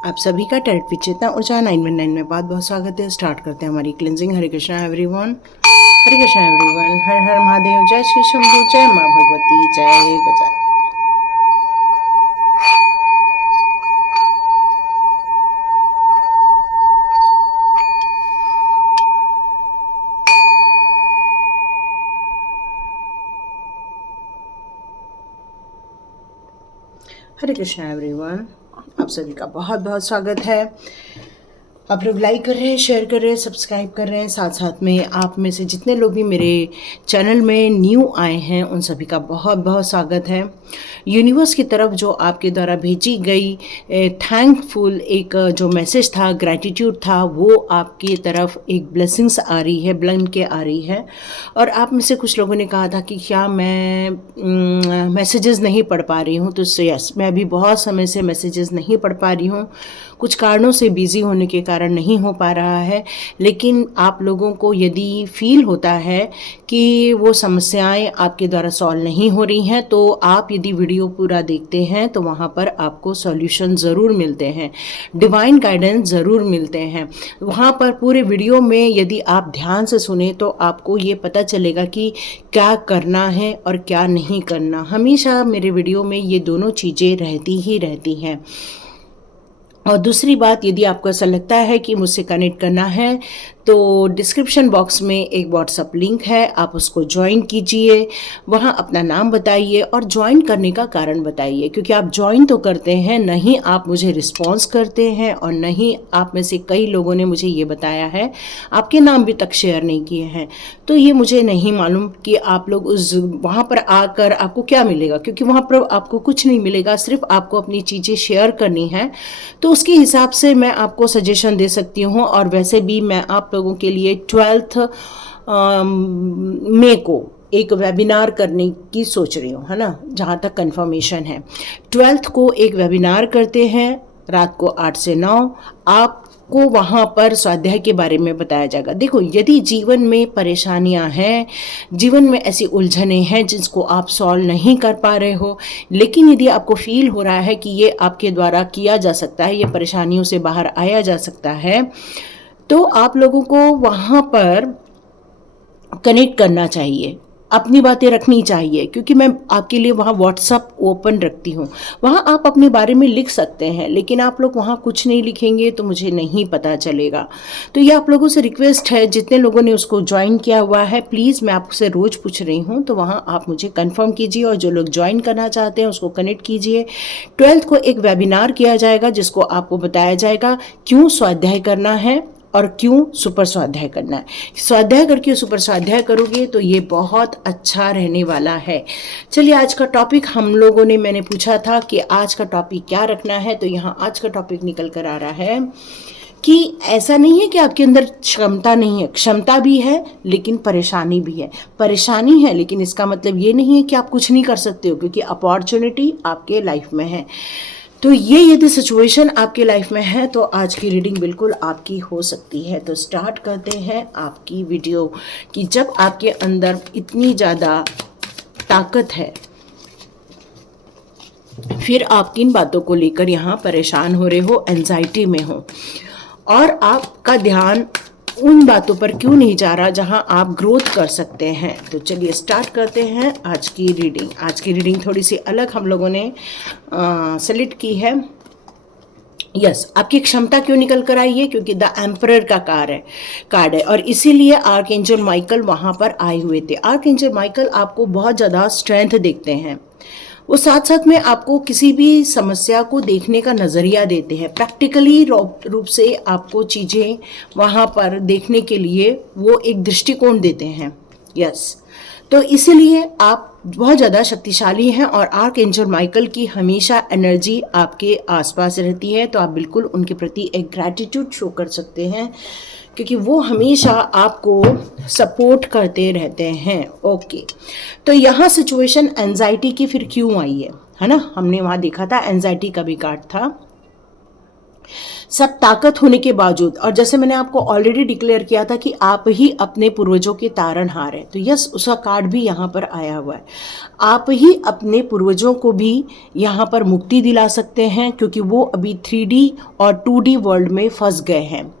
आप सभी का टैरेट विद चेतना ऊर्जा 919 में बहुत बहुत स्वागत है। स्टार्ट करते हैं हमारी क्लिनजिंग। हरे कृष्णा एवरीवन, हरे कृष्णा एवरीवन, हर हर महादेव, जय श्री शंभू, जय माँ भगवती, जय गजानन। हरे कृष्णा एवरीवन, आप सभी का बहुत बहुत स्वागत है। आप लोग लाइक कर रहे हैं, शेयर कर रहे हैं, सब्सक्राइब कर रहे हैं। साथ साथ में आप में से जितने लोग भी मेरे चैनल में न्यू आए हैं उन सभी का बहुत बहुत स्वागत है। यूनिवर्स की तरफ जो आपके द्वारा भेजी गई थैंकफुल एक जो मैसेज था, ग्रैटिट्यूड था, वो आपकी तरफ एक ब्लेसिंग्स आ रही है, बन के आ रही है। और आप में से कुछ लोगों ने कहा था कि क्या मैं मैसेजेस नहीं पढ़ पा रही हूँ, तो यस, मैं अभी बहुत समय से मैसेजेस नहीं पढ़ पा रही हूँ। कुछ कारणों से बिजी होने के कारण नहीं हो पा रहा है। लेकिन आप लोगों को यदि फील होता है कि वो समस्याएं आपके द्वारा सॉल्व नहीं हो रही हैं, तो आप यदि वीडियो पूरा देखते हैं तो वहाँ पर आपको सॉल्यूशन ज़रूर मिलते हैं, डिवाइन गाइडेंस ज़रूर मिलते हैं। वहाँ पर पूरे वीडियो में यदि आप ध्यान से सुने तो आपको ये पता चलेगा कि क्या करना है और क्या नहीं करना। हमेशा मेरे वीडियो में ये दोनों चीज़ें रहती ही रहती हैं। और दूसरी बात, यदि आपको ऐसा लगता है कि मुझसे कनेक्ट करना है तो डिस्क्रिप्शन बॉक्स में एक व्हाट्सअप लिंक है, आप उसको ज्वाइन कीजिए। वहाँ अपना नाम बताइए और ज्वाइन करने का कारण बताइए, क्योंकि आप ज्वाइन तो करते हैं, नहीं आप मुझे रिस्पॉन्स करते हैं और नहीं आप में से कई लोगों ने मुझे ये बताया है आपके नाम भी तक शेयर नहीं किए हैं। तो ये मुझे नहीं मालूम कि आप लोग उस वहाँ पर आकर आपको क्या मिलेगा, क्योंकि वहाँ पर आपको कुछ नहीं मिलेगा, सिर्फ आपको अपनी चीज़ें शेयर करनी है। तो उसके हिसाब से मैं आपको सजेशन दे सकती हूँ। और वैसे भी मैं आप लोगों के लिए 12 मई को एक वेबिनार करने की सोच रही हूँ, है ना, जहाँ तक कंफर्मेशन है। 12 को एक वेबिनार करते हैं, रात को 8 से 9। आपको वहाँ पर स्वाध्याय के बारे में बताया जाएगा। देखो, यदि जीवन में परेशानियाँ हैं, जीवन में ऐसी उलझनें हैं जिसको आप सॉल्व नहीं कर पा रहे हो, लेकिन यदि आपको फील हो रहा है कि ये आपके द्वारा किया जा सकता है, ये परेशानियों से बाहर आया जा सकता है, तो आप लोगों को वहाँ पर कनेक्ट करना चाहिए, अपनी बातें रखनी चाहिए, क्योंकि मैं आपके लिए वहाँ व्हाट्सअप ओपन रखती हूँ। वहाँ आप अपने बारे में लिख सकते हैं, लेकिन आप लोग वहाँ कुछ नहीं लिखेंगे तो मुझे नहीं पता चलेगा। तो ये आप लोगों से रिक्वेस्ट है, जितने लोगों ने उसको ज्वाइन किया हुआ है, प्लीज़, मैं आपसे रोज़ पूछ रही हूँ, तो वहाँ आप मुझे कंफर्म कीजिए। और जो लोग ज्वाइन करना चाहते हैं उसको कनेक्ट कीजिए। 12 को एक वेबिनार किया जाएगा जिसको आपको बताया जाएगा क्यों स्वाध्याय करना है और क्यों सुपर स्वाध्याय करना है। स्वाध्याय करके सुपर स्वाध्याय करोगे तो ये बहुत अच्छा रहने वाला है। चलिए, आज का टॉपिक हम लोगों ने, मैंने पूछा था कि आज का टॉपिक क्या रखना है, तो यहाँ आज का टॉपिक निकल कर आ रहा है कि ऐसा नहीं है कि आपके अंदर क्षमता नहीं है, क्षमता भी है लेकिन परेशानी भी है। परेशानी है लेकिन इसका मतलब ये नहीं है कि आप कुछ नहीं कर सकते हो, क्योंकि अपॉर्चुनिटी आपके लाइफ में है। तो ये यदि सिचुएशन आपके लाइफ में है तो आज की रीडिंग बिल्कुल आपकी हो सकती है। तो स्टार्ट करते हैं आपकी वीडियो कि जब आपके अंदर इतनी ज़्यादा ताकत है, फिर आप किन बातों को लेकर यहाँ परेशान हो रहे हो, एंजाइटी में हो, और आपका ध्यान उन बातों पर क्यों नहीं जा रहा जहां आप ग्रोथ कर सकते हैं। तो चलिए स्टार्ट करते हैं आज की रीडिंग। आज की रीडिंग थोड़ी सी अलग हम लोगों ने सेलेक्ट की है। यस, आपकी क्षमता क्यों निकल कर आई है, क्योंकि द एम्परर का कार्ड है और इसीलिए आर्क एंजल माइकल वहां पर आए हुए थे। आर्क एंजल माइकल आपको बहुत ज़्यादा स्ट्रेंथ देखते हैं, वो साथ साथ में आपको किसी भी समस्या को देखने का नज़रिया देते हैं, प्रैक्टिकली रूप से आपको चीज़ें वहाँ पर देखने के लिए वो एक दृष्टिकोण देते हैं। यस, तो इसीलिए आप बहुत ज़्यादा शक्तिशाली हैं और आर्क एंजल माइकल की हमेशा एनर्जी आपके आसपास रहती है। तो आप बिल्कुल उनके प्रति एक ग्रैटिट्यूड शो कर सकते हैं, क्योंकि वो हमेशा आपको सपोर्ट करते रहते हैं। ओके, तो यहाँ सिचुएशन एंजाइटी की फिर क्यों आई है ना, हमने वहाँ देखा था एंजाइटी का भी कार्ड था। सब ताकत होने के बावजूद, और जैसे मैंने आपको ऑलरेडी डिक्लेयर किया था कि आप ही अपने पूर्वजों के तारनहार हैं, तो यस, उसका कार्ड भी यहाँ पर आया हुआ है। आप ही अपने पूर्वजों को भी यहाँ पर मुक्ति दिला सकते हैं, क्योंकि वो अभी 3D और 2D वर्ल्ड में फंस गए हैं।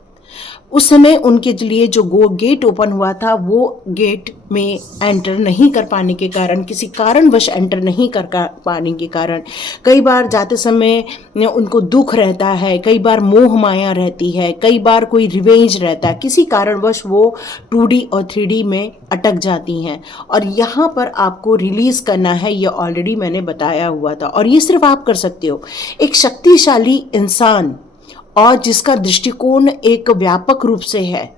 उस समय उनके लिए जो गेट ओपन हुआ था, वो गेट में एंटर नहीं कर पाने के कारण, किसी कारणवश एंटर नहीं कर पाने के कारण, कई बार जाते समय उनको दुख रहता है, कई बार मोह माया रहती है, कई बार कोई रिवेंज रहता है, किसी कारणवश वो 2D और 3D में अटक जाती हैं। और यहाँ पर आपको रिलीज़ करना है, ये ऑलरेडी मैंने बताया हुआ था, और ये सिर्फ आप कर सकते हो। एक शक्तिशाली इंसान और जिसका दृष्टिकोण एक व्यापक रूप से है,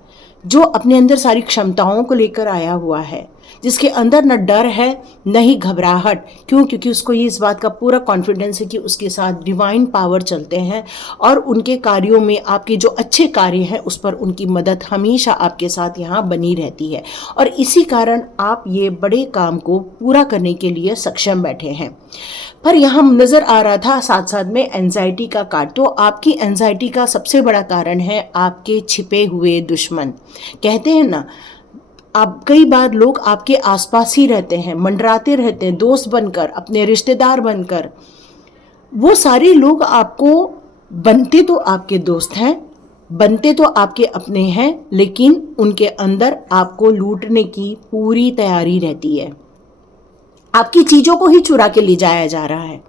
जो अपने अंदर सारी क्षमताओं को लेकर आया हुआ है, जिसके अंदर न डर है न ही घबराहट। क्यों? क्योंकि उसको ये इस बात का पूरा कॉन्फिडेंस है कि उसके साथ डिवाइन पावर चलते हैं, और उनके कार्यों में, आपके जो अच्छे कार्य हैं उस पर उनकी मदद हमेशा आपके साथ यहाँ बनी रहती है, और इसी कारण आप ये बड़े काम को पूरा करने के लिए सक्षम बैठे हैं। पर यहाँ नज़र आ रहा था साथ साथ में एंजाइटी का कार्ड। तो आपकी एंजाइटी का सबसे बड़ा कारण है आपके छिपे हुए दुश्मन। कहते हैं ना, आप कई बार लोग आपके आसपास ही रहते हैं, मंडराते रहते हैं, दोस्त बनकर, अपने रिश्तेदार बनकर। वो सारे लोग आपको बनते तो आपके दोस्त हैं, बनते तो आपके अपने हैं, लेकिन उनके अंदर आपको लूटने की पूरी तैयारी रहती है। आपकी चीज़ों को ही चुरा के ले जाया जा रहा है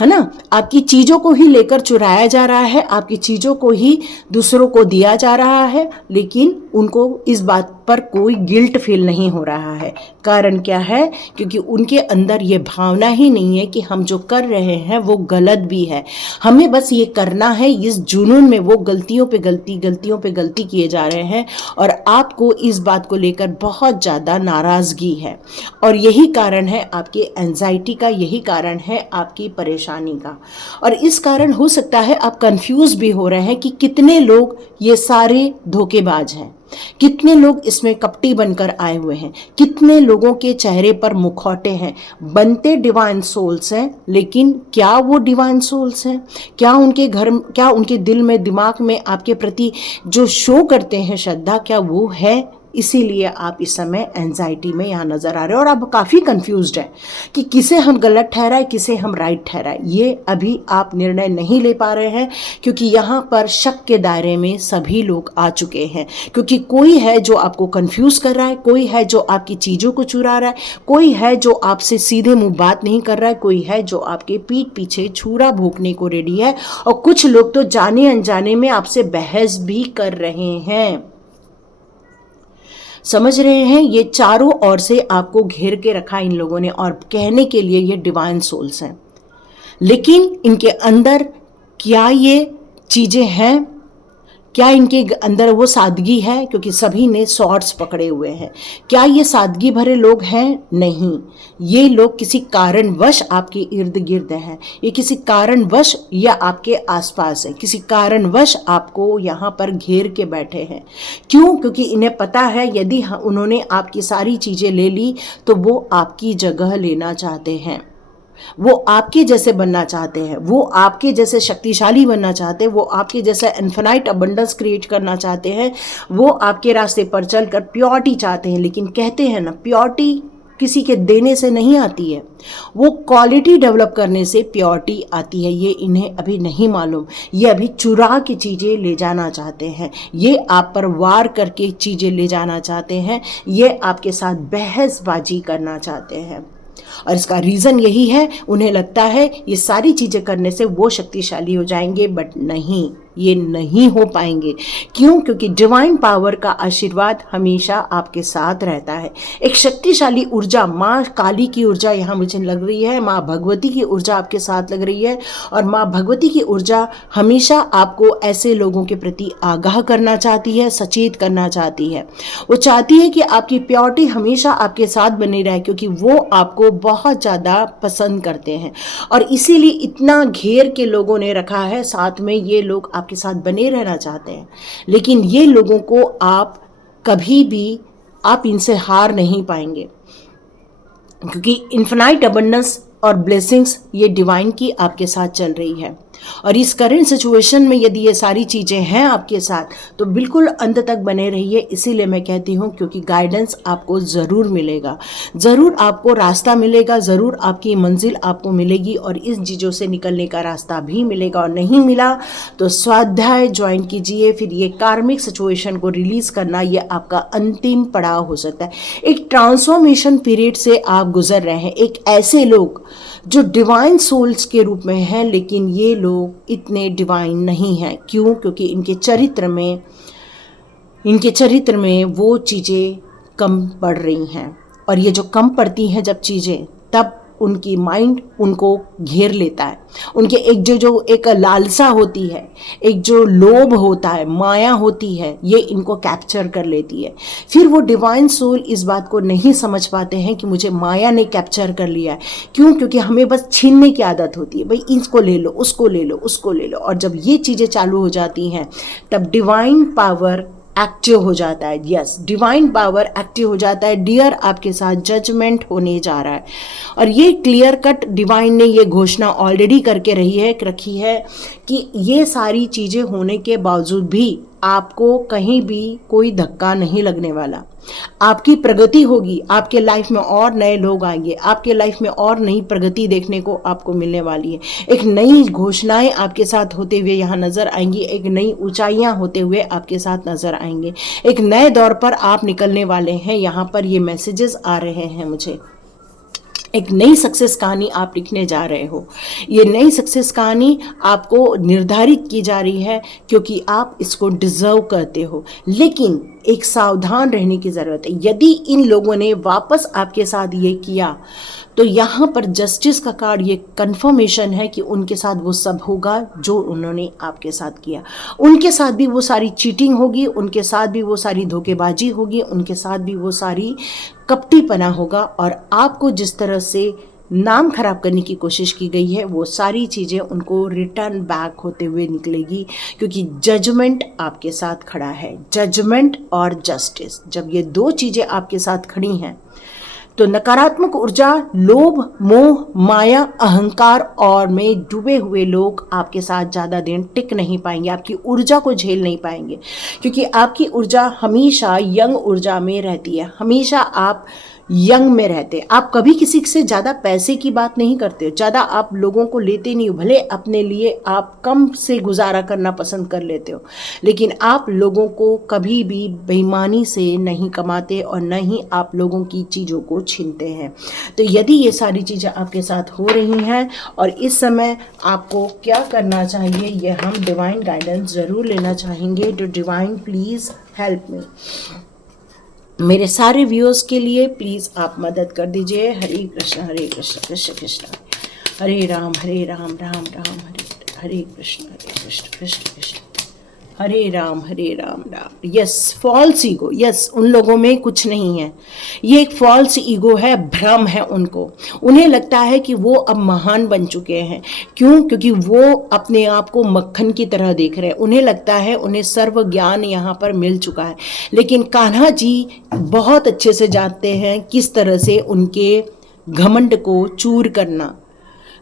ना? आपकी चीज़ों को ही लेकर चुराया जा रहा है, आपकी चीज़ों को ही दूसरों को दिया जा रहा है, लेकिन उनको इस बात पर कोई गिल्ट फील नहीं हो रहा है। कारण क्या है? क्योंकि उनके अंदर ये भावना ही नहीं है कि हम जो कर रहे हैं वो गलत भी है, हमें बस ये करना है। इस जुनून में वो गलतियों पे गलती किए जा रहे हैं, और आपको इस बात को लेकर बहुत ज़्यादा नाराज़गी है, और यही कारण है आपकी एंजाइटी का, यही कारण है आपकी परेशानी का। और इस कारण हो सकता है आप कंफ्यूज भी हो रहे हैं कि कितने लोग ये सारे धोखेबाज हैं, कितने लोग इसमें कपटी बनकर आए हुए हैं, कितने लोगों के चेहरे पर मुखौटे हैं। बनते डिवाइन सोल्स हैं, लेकिन क्या वो डिवाइन सोल्स हैं? क्या उनके घर, क्या उनके दिल में, दिमाग में आपके प्रति जो शो करते हैं श्रद्धा, क्या वो है? इसीलिए आप इस समय एंजाइटी में यहाँ नज़र आ रहे हो, और आप काफ़ी कंफ्यूज्ड हैं कि किसे हम गलत ठहराए, किसे हम राइट ठहराए। ये अभी आप निर्णय नहीं ले पा रहे हैं, क्योंकि यहाँ पर शक के दायरे में सभी लोग आ चुके हैं। क्योंकि कोई है जो आपको कंफ्यूज कर रहा है, कोई है जो आपकी चीज़ों को चुरा रहा है, कोई है जो आपसे सीधे मुँह बात नहीं कर रहा है, कोई है जो आपके पीठ पीछे छुरा भोंकने को रेडी है, और कुछ लोग तो जाने अनजाने में आपसे बहस भी कर रहे हैं। समझ रहे हैं? ये चारों ओर से आपको घेर के रखा इन लोगों ने, और कहने के लिए ये डिवाइन सोल्स हैं, लेकिन इनके अंदर क्या ये चीज़ें हैं? क्या इनके अंदर वो सादगी है? क्योंकि सभी ने सॉर्ड्स पकड़े हुए हैं। क्या ये सादगी भरे लोग हैं? नहीं, ये लोग किसी कारणवश आपके इर्द गिर्द हैं, ये किसी कारणवश या आपके आसपास है, किसी कारणवश आपको यहाँ पर घेर के बैठे हैं। क्यों? क्योंकि इन्हें पता है यदि उन्होंने आपकी सारी चीज़ें ले ली तो वो आपकी जगह लेना चाहते हैं, वो आपके जैसे बनना चाहते हैं, वो आपके जैसे शक्तिशाली बनना चाहते हैं, वो आपके जैसा इन्फिनाइट अबंडेंस क्रिएट करना चाहते हैं, वो आपके रास्ते पर चलकर प्योरिटी चाहते हैं। लेकिन कहते हैं ना, प्योरिटी किसी के देने से नहीं आती है, वो क्वालिटी डेवलप करने से प्योरिटी आती है। ये इन्हें अभी नहीं मालूम, ये अभी चुरा के चीज़ें ले जाना चाहते हैं, ये आप पर वार करके चीज़ें ले जाना चाहते हैं, ये आपके साथ बहसबाजी करना चाहते हैं। और इसका रीज़न यही है, उन्हें लगता है ये सारी चीज़ें करने से वो शक्तिशाली हो जाएंगे, बट नहीं, ये नहीं हो पाएंगे। क्यों? क्योंकि डिवाइन पावर का आशीर्वाद हमेशा आपके साथ रहता है। एक शक्तिशाली ऊर्जा, माँ काली की ऊर्जा यहाँ मुझे लग रही है, माँ भगवती की ऊर्जा आपके साथ लग रही है, और माँ भगवती की ऊर्जा हमेशा आपको ऐसे लोगों के प्रति आगाह करना चाहती है, सचेत करना चाहती है। वो चाहती है कि आपकी प्योरिटी हमेशा आपके साथ बनी रहे, क्योंकि वो आपको बहुत ज़्यादा पसंद करते हैं, और इसीलिए इतना घेर के लोगों ने रखा है। साथ में ये लोग आपके साथ बने रहना चाहते हैं, लेकिन ये लोगों को आप कभी भी, आप इनसे हार नहीं पाएंगे, क्योंकि इन्फिनाइट अबंडेंस और ब्लेसिंग्स ये डिवाइन की आपके साथ चल रही है। और इस करंट सिचुएशन में यदि ये सारी चीज़ें हैं आपके साथ तो बिल्कुल अंत तक बने रहिए। इसीलिए मैं कहती हूँ, क्योंकि गाइडेंस आपको ज़रूर मिलेगा, ज़रूर आपको रास्ता मिलेगा, ज़रूर आपकी मंजिल आपको मिलेगी और इस चीज़ों से निकलने का रास्ता भी मिलेगा। और नहीं मिला तो स्वाध्याय ज्वाइन कीजिए। फिर ये कार्मिक सिचुएशन को रिलीज़ करना ये आपका अंतिम पड़ाव हो सकता है। एक ट्रांसफॉर्मेशन पीरियड से आप गुजर रहे हैं। एक ऐसे लोग जो डिवाइन सोल्स के रूप में हैं, लेकिन ये लोग इतने डिवाइन नहीं हैं। क्यों? क्योंकि इनके चरित्र में वो चीज़ें कम पड़ रही हैं। और ये जो कम पड़ती हैं जब चीज़ें, तब उनकी माइंड उनको घेर लेता है। उनके एक लालसा होती है, एक जो लोभ होता है, माया होती है, ये इनको कैप्चर कर लेती है। फिर वो डिवाइन सोल इस बात को नहीं समझ पाते हैं कि मुझे माया ने कैप्चर कर लिया है। क्यों? क्योंकि हमें बस छीनने की आदत होती है, भाई इसको ले लो, उसको ले लो, उसको ले लो। और जब ये चीज़ें चालू हो जाती हैं तब डिवाइन पावर एक्टिव हो जाता है। यस, डिवाइन पावर एक्टिव हो जाता है। डियर, आपके साथ जजमेंट होने जा रहा है और ये क्लियर कट डिवाइन ने ये घोषणा ऑलरेडी करके रखी है कि ये सारी चीज़ें होने के बावजूद भी आपको कहीं भी कोई धक्का नहीं लगने वाला। आपकी प्रगति होगी, आपके लाइफ में और नए लोग आएंगे, आपके लाइफ में और नई प्रगति देखने को आपको मिलने वाली है। एक नई घोषणाएं आपके साथ होते हुए यहाँ नजर आएंगी, एक नई ऊंचाइयां होते हुए आपके साथ नजर आएंगे। एक नए दौर पर आप निकलने वाले हैं। यहाँ पर ये मैसेजेस आ रहे हैं मुझे। एक नई सक्सेस कहानी आप लिखने जा रहे हो। ये नई सक्सेस कहानी आपको निर्धारित की जा रही है क्योंकि आप इसको डिजर्व करते हो। लेकिन एक सावधान रहने की ज़रूरत है। यदि इन लोगों ने वापस आपके साथ ये किया तो यहाँ पर जस्टिस का कार्ड ये कंफर्मेशन है कि उनके साथ वो सब होगा जो उन्होंने आपके साथ किया। उनके साथ भी वो सारी चीटिंग होगी, उनके साथ भी वो सारी धोखेबाजी होगी, उनके साथ भी वो सारी कपटीपना होगा। और आपको जिस तरह से नाम खराब करने की कोशिश की गई है वो सारी चीज़ें उनको रिटर्न बैक होते हुए निकलेगी, क्योंकि जजमेंट आपके साथ खड़ा है। जजमेंट और जस्टिस, जब ये दो चीज़ें आपके साथ खड़ी हैं तो नकारात्मक ऊर्जा, लोभ, मोह, माया, अहंकार और में डूबे हुए लोग आपके साथ ज़्यादा दिन टिक नहीं पाएंगे, आपकी ऊर्जा को झेल नहीं पाएंगे। क्योंकि आपकी ऊर्जा हमेशा यंग ऊर्जा में रहती है, हमेशा आप यंग में रहते। आप कभी किसी से ज़्यादा पैसे की बात नहीं करते हो, ज़्यादा आप लोगों को लेते नहीं हो। भले अपने लिए आप कम से गुजारा करना पसंद कर लेते हो, लेकिन आप लोगों को कभी भी बेईमानी से नहीं कमाते और न ही आप लोगों की चीज़ों को छीनते हैं। तो यदि ये सारी चीज़ें आपके साथ हो रही हैं और इस समय आपको क्या करना चाहिए, ये हम डिवाइन गाइडेंस ज़रूर लेना चाहेंगे। तो डिवाइन प्लीज़ हेल्प मी। मेरे सारे व्यूअर्स के लिए प्लीज़ आप मदद कर दीजिए। Hare Krishna Krishna Krishna Hare Ram Ram Ram Hare Krishna Krishna Krishna Hare Ram Ram. Yes, false ego, yes, उन लोगों में कुछ नहीं है। ये एक फॉल्स ईगो है, भ्रम है उनको। उन्हें लगता है कि वो अब महान बन चुके हैं। क्यों? क्योंकि वो अपने आप को मक्खन की तरह देख रहे हैं। उन्हें लगता है उन्हें सर्व ज्ञान यहाँ पर मिल चुका है। लेकिन कान्हा जी बहुत अच्छे से जानते हैं किस तरह से उनके घमंड को चूर करना।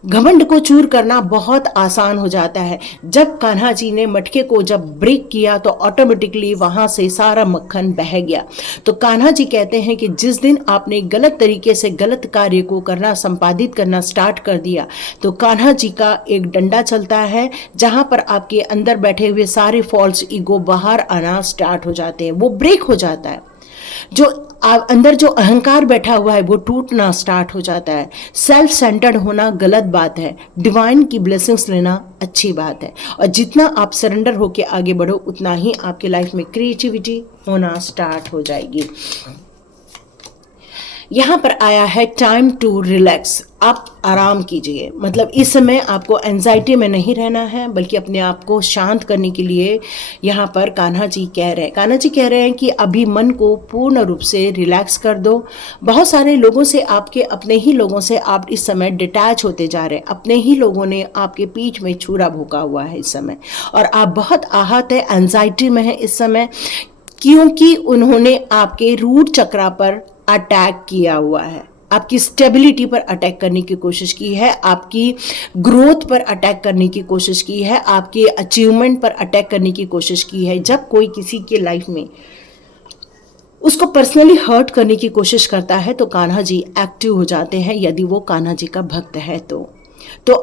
घमंड को चूर करना बहुत आसान हो जाता है। जब कान्हा जी ने मटके को जब ब्रेक किया तो ऑटोमेटिकली वहाँ से सारा मक्खन बह गया। तो कान्हा जी कहते हैं कि जिस दिन आपने गलत तरीके से गलत कार्य को करना, संपादित करना स्टार्ट कर दिया, तो कान्हा जी का एक डंडा चलता है जहाँ पर आपके अंदर बैठे हुए सारे फॉल्स ईगो बाहर आना स्टार्ट हो जाते हैं। वो ब्रेक हो जाता है। जो अंदर जो अहंकार बैठा हुआ है वो टूटना स्टार्ट हो जाता है। सेल्फ सेंटर्ड होना गलत बात है, डिवाइन की ब्लेसिंग्स लेना अच्छी बात है। और जितना आप सरेंडर होके आगे बढ़ो उतना ही आपके लाइफ में क्रिएटिविटी होना स्टार्ट हो जाएगी। यहाँ पर आया है टाइम टू रिलैक्स। आप आराम कीजिए, मतलब इस समय आपको एंजाइटी में नहीं रहना है, बल्कि अपने आप को शांत करने के लिए यहाँ पर कान्हा जी कह रहे हैं कि अभी मन को पूर्ण रूप से रिलैक्स कर दो। बहुत सारे लोगों से, आपके अपने ही लोगों से आप इस समय डिटैच होते जा रहे हैं। अपने ही लोगों ने आपके पीठ में छुरा भोंका हुआ है इस समय, और आप बहुत आहत है, एंजाइटी में है इस समय, क्योंकि उन्होंने आपके रूट चक्रा पर अटैक किया हुआ है। आपकी स्टेबिलिटी पर अटैक करने की कोशिश की है, आपकी ग्रोथ पर अटैक करने की कोशिश की है, आपके अचीवमेंट पर अटैक करने की कोशिश की है। जब कोई किसी के लाइफ में उसको पर्सनली हर्ट करने की कोशिश करता है तो कान्हा जी एक्टिव हो जाते हैं, यदि वो कान्हा जी का भक्त है तो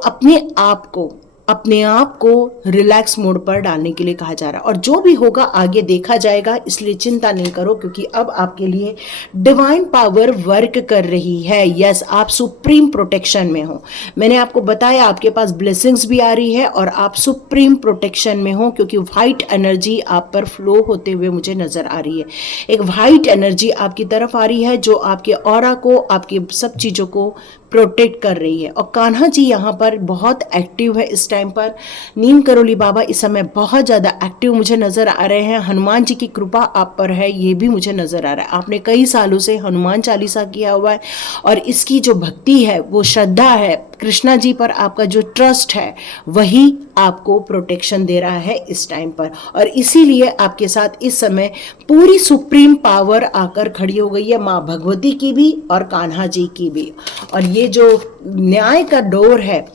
अपने आप को रिलैक्स मोड पर डालने के लिए कहा जा रहा है। और जो भी होगा आगे देखा जाएगा, इसलिए चिंता नहीं करो, क्योंकि अब आपके लिए डिवाइन पावर वर्क कर रही है। यस, आप सुप्रीम प्रोटेक्शन में हो। मैंने आपको बताया आपके पास ब्लेसिंग्स भी आ रही है और आप सुप्रीम प्रोटेक्शन में हो, क्योंकि वाइट एनर्जी आप पर फ्लो होते हुए मुझे नजर आ रही है। एक वाइट एनर्जी आपकी तरफ आ रही है जो आपके ऑरा को, आपकी सब चीज़ों को प्रोटेक्ट कर रही है। और कान्हा जी यहाँ पर बहुत एक्टिव है इस टाइम पर। नीम करोली बाबा इस समय बहुत ज़्यादा एक्टिव मुझे नज़र आ रहे हैं। हनुमान जी की कृपा आप पर है, ये भी मुझे नज़र आ रहा है। आपने कई सालों से हनुमान चालीसा किया हुआ है और इसकी जो भक्ति है, वो श्रद्धा है, कृष्णा जी पर आपका जो ट्रस्ट है, वही आपको प्रोटेक्शन दे रहा है इस टाइम पर। और इसीलिए आपके साथ इस समय पूरी सुप्रीम पावर आकर खड़ी हो गई है, माँ भगवती की भी और कान्हा जी की भी। और ये जो न्याय का डोर है,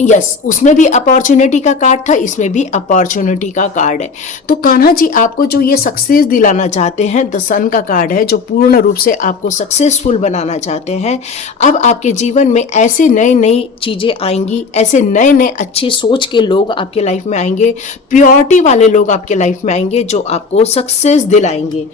यस, उसमें भी अपॉर्चुनिटी का कार्ड था, इसमें भी अपॉर्चुनिटी का कार्ड है। तो कान्हा जी आपको जो ये सक्सेस दिलाना चाहते हैं, द सन का कार्ड है, जो पूर्ण रूप से आपको सक्सेसफुल बनाना चाहते हैं। अब आपके जीवन में ऐसे नई नई चीज़ें आएंगी, ऐसे नए नए अच्छे सोच के लोग आपके लाइफ में आएंगे, प्योरिटी वाले लोग आपके लाइफ में आएंगे जो आपको सक्सेस दिलाएंगे।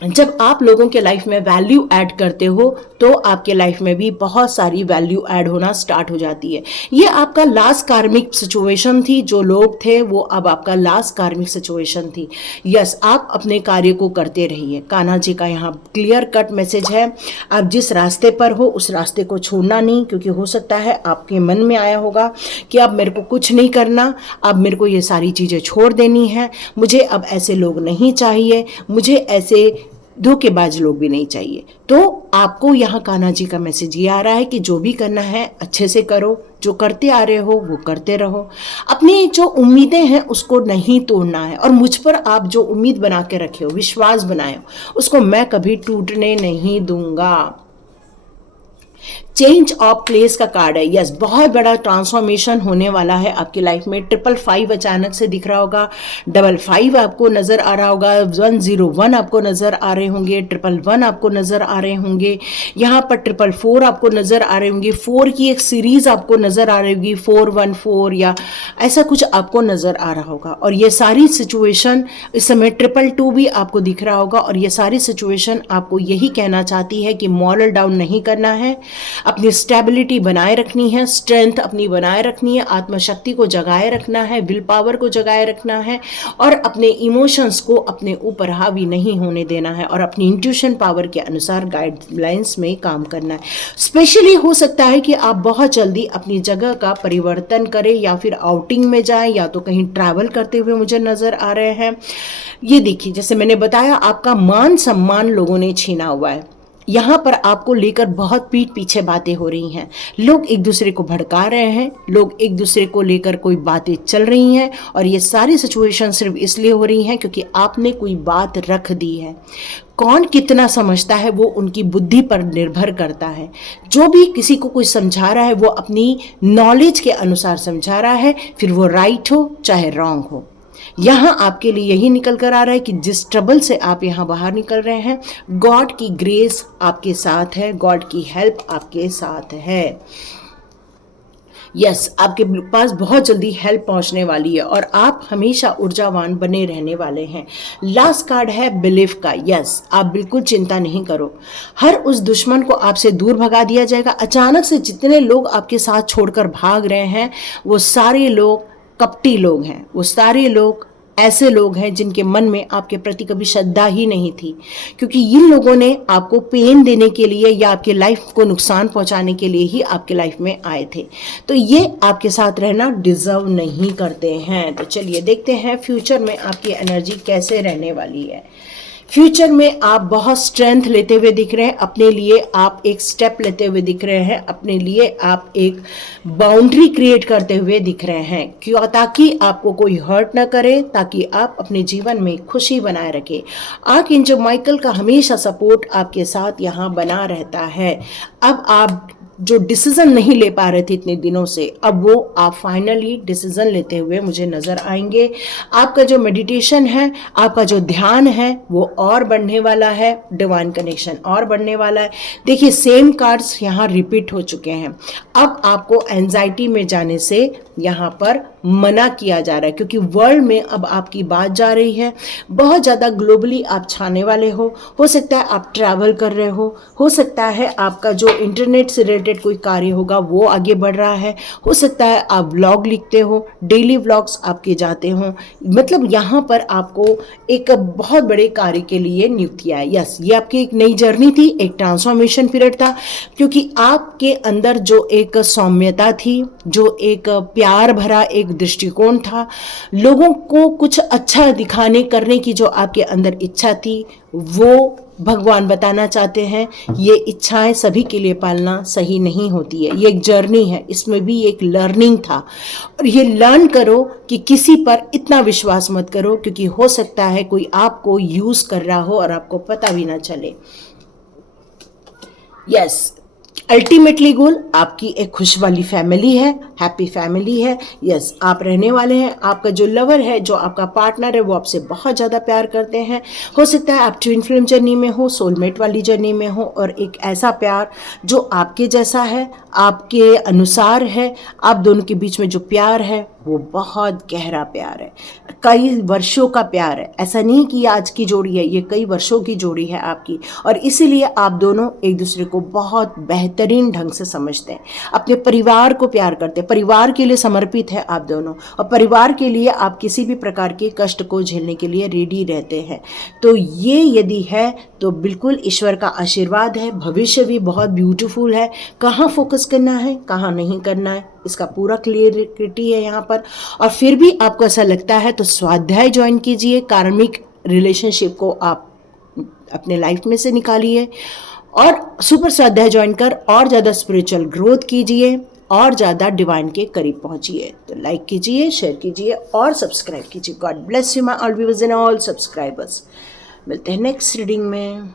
जब आप लोगों के लाइफ में वैल्यू ऐड करते हो तो आपके लाइफ में भी बहुत सारी वैल्यू ऐड होना स्टार्ट हो जाती है। ये आपका लास्ट कार्मिक सिचुएशन थी, जो लोग थे वो अब आपका लास्ट कार्मिक सिचुएशन थी। यस, आप अपने कार्य को करते रहिए। कान्हा जी का यहाँ क्लियर कट मैसेज है, आप जिस रास्ते पर हो उस रास्ते को छोड़ना नहीं, क्योंकि हो सकता है आपके मन में आया होगा कि अब मेरे को कुछ नहीं करना, अब मेरे को ये सारी चीज़ें छोड़ देनी है, मुझे अब ऐसे लोग नहीं चाहिए, मुझे ऐसे धोखेबाज लोग भी नहीं चाहिए। तो आपको यहाँ कान्हा जी का मैसेज ये आ रहा है कि जो भी करना है अच्छे से करो, जो करते आ रहे हो वो करते रहो, अपनी जो उम्मीदें हैं उसको नहीं तोड़ना है। और मुझ पर आप जो उम्मीद बना के रखे हो, विश्वास बनाए हो, उसको मैं कभी टूटने नहीं दूंगा। चेंज ऑफ प्लेस का कार्ड है। यस, बहुत बड़ा ट्रांसफॉर्मेशन होने वाला है आपकी लाइफ में। 555 अचानक से दिख रहा होगा, 55 आपको नजर आ रहा होगा, 101 आपको नजर आ रहे होंगे, 111 आपको नजर आ रहे होंगे, यहाँ पर 444 आपको नजर आ रहे होंगे, 4 की एक सीरीज आपको नजर आ रही होगी, 414 या ऐसा कुछ आपको नजर आ रहा होगा। और ये सारी सिचुएशन इस समय 222 भी आपको दिख रहा होगा। और ये सारी सिचुएशन आपको यही कहना चाहती है कि मॉरल डाउन नहीं करना है, अपनी स्टेबिलिटी बनाए रखनी है, स्ट्रेंथ अपनी बनाए रखनी है, आत्मशक्ति को जगाए रखना है, विल पावर को जगाए रखना है और अपने इमोशंस को अपने ऊपर हावी नहीं होने देना है और अपनी इंट्यूशन पावर के अनुसार गाइडलाइंस में काम करना है। स्पेशली हो सकता है कि आप बहुत जल्दी अपनी जगह का परिवर्तन करें या फिर आउटिंग में जाएं या तो कहीं ट्रैवल करते हुए मुझे नजर आ रहे हैं। ये देखिए, जैसे मैंने बताया, आपका मान सम्मान लोगों ने छीना हुआ है। यहाँ पर आपको लेकर बहुत पीठ पीछे बातें हो रही हैं, लोग एक दूसरे को भड़का रहे हैं, लोग एक दूसरे को लेकर कोई बातें चल रही हैं। और ये सारी सिचुएशन सिर्फ इसलिए हो रही हैं क्योंकि आपने कोई बात रख दी है। कौन कितना समझता है वो उनकी बुद्धि पर निर्भर करता है। जो भी किसी को कोई समझा रहा है वो अपनी नॉलेज के अनुसार समझा रहा है, फिर वो राइट हो चाहे रॉन्ग हो। यहाँ आपके लिए यही निकल कर आ रहा है कि जिस ट्रबल से आप यहाँ बाहर निकल रहे हैं, गॉड की ग्रेस आपके साथ है, गॉड की हेल्प आपके साथ है। यस, आपके पास बहुत जल्दी हेल्प पहुंचने वाली है और आप हमेशा ऊर्जावान बने रहने वाले हैं। लास्ट कार्ड है बिलीफ का। यस, आप बिल्कुल चिंता नहीं करो, हर उस दुश्मन को आपसे दूर भगा दिया जाएगा। अचानक से जितने लोग आपके साथ छोड़कर भाग रहे हैं, वो सारे लोग कपटी लोग हैं, वो सारे लोग ऐसे लोग हैं जिनके मन में आपके प्रति कभी श्रद्धा ही नहीं थी, क्योंकि इन लोगों ने आपको पेन देने के लिए या आपके लाइफ को नुकसान पहुंचाने के लिए ही आपके लाइफ में आए थे। तो ये आपके साथ रहना डिजर्व नहीं करते हैं। तो चलिए देखते हैं फ्यूचर में आपकी एनर्जी कैसे रहने वाली है। फ्यूचर में आप बहुत स्ट्रेंथ लेते हुए दिख रहे हैं, अपने लिए आप एक स्टेप लेते हुए दिख रहे हैं, अपने लिए आप एक बाउंड्री क्रिएट करते हुए दिख रहे हैं, क्यों? ताकि आपको कोई हर्ट ना करे, ताकि आप अपने जीवन में खुशी बनाए रखें। आर्कएंजल माइकल का हमेशा सपोर्ट आपके साथ यहाँ बना रहता है। अब आप जो डिसीजन नहीं ले पा रहे थे इतने दिनों से, अब वो आप फाइनली डिसीजन लेते हुए मुझे नजर आएंगे। आपका जो मेडिटेशन है, आपका जो ध्यान है, वो और बढ़ने वाला है, डिवाइन कनेक्शन और बढ़ने वाला है। देखिए सेम कार्ड्स यहाँ रिपीट हो चुके हैं। अब आपको एंजाइटी में जाने से यहाँ पर मना किया जा रहा है, क्योंकि वर्ल्ड में अब आपकी बात जा रही है। बहुत ज़्यादा ग्लोबली आप छाने वाले हो सकता है आप ट्रैवल कर रहे हो सकता है आपका जो इंटरनेट से रिलेटेड कोई कार्य होगा वो आगे बढ़ रहा है, हो सकता है आप व्लॉग लिखते हो, डेली व्लॉग्स आपके जाते हो। मतलब यहाँ पर आपको एक बहुत बड़े कार्य के लिए नियुक्त किया है। यस, ये आपकी एक नई जर्नी थी, एक ट्रांसफॉर्मेशन पीरियड था, क्योंकि आपके अंदर जो एक सौम्यता थी, जो एक प्यार भरा एक दृष्टिकोण था, लोगों को कुछ अच्छा दिखाने करने की जो आपके अंदर इच्छा थी, वो भगवान बताना चाहते हैं ये इच्छाएं सभी के लिए पालना सही नहीं होती है। ये एक जर्नी है, इसमें भी एक लर्निंग था, और ये लर्न करो कि किसी पर इतना विश्वास मत करो, क्योंकि हो सकता है कोई आपको यूज कर रहा हो और आपको पता भी ना चले। यस, अल्टीमेटली गोल आपकी एक खुश वाली फैमिली है, हैप्पी फैमिली है। यस, आप रहने वाले हैं, आपका जो लवर है, जो आपका पार्टनर है, वो आपसे बहुत ज़्यादा प्यार करते हैं। हो सकता है आप ट्विन फ्लेम जर्नी में हो, सोलमेट वाली जर्नी में हो, और एक ऐसा प्यार जो आपके जैसा है, आपके अनुसार है। आप दोनों के बीच में जो प्यार है वो बहुत गहरा प्यार है, कई वर्षों का प्यार है। ऐसा नहीं कि आज की जोड़ी है, ये कई वर्षों की जोड़ी है आपकी, और इसीलिए आप दोनों एक दूसरे को बहुत बेहतरीन ढंग से समझते हैं, अपने परिवार को प्यार करते हैं, परिवार के लिए समर्पित है आप दोनों, और परिवार के लिए आप किसी भी प्रकार के कष्ट को झेलने के लिए रेडी रहते हैं। तो ये यदि है तो बिल्कुल ईश्वर का आशीर्वाद है। भविष्य भी बहुत ब्यूटीफुल है, कहाँ फोकस करना है कहाँ नहीं करना है इसका पूरा क्लियरिटी है यहाँ पर। और फिर भी आपको ऐसा लगता है तो स्वाध्याय ज्वाइन कीजिए, कार्मिक रिलेशनशिप को आप अपने लाइफ में से निकालिए, और सुपर स्वाध्याय ज्वाइन कर और ज़्यादा स्पिरिचुअल ग्रोथ कीजिए, और ज़्यादा डिवाइन के करीब पहुंचिए। तो लाइक कीजिए, शेयर कीजिए और सब्सक्राइब कीजिए। God bless you my all viewers and all subscribers. मिलते हैं नेक्स्ट रीडिंग में।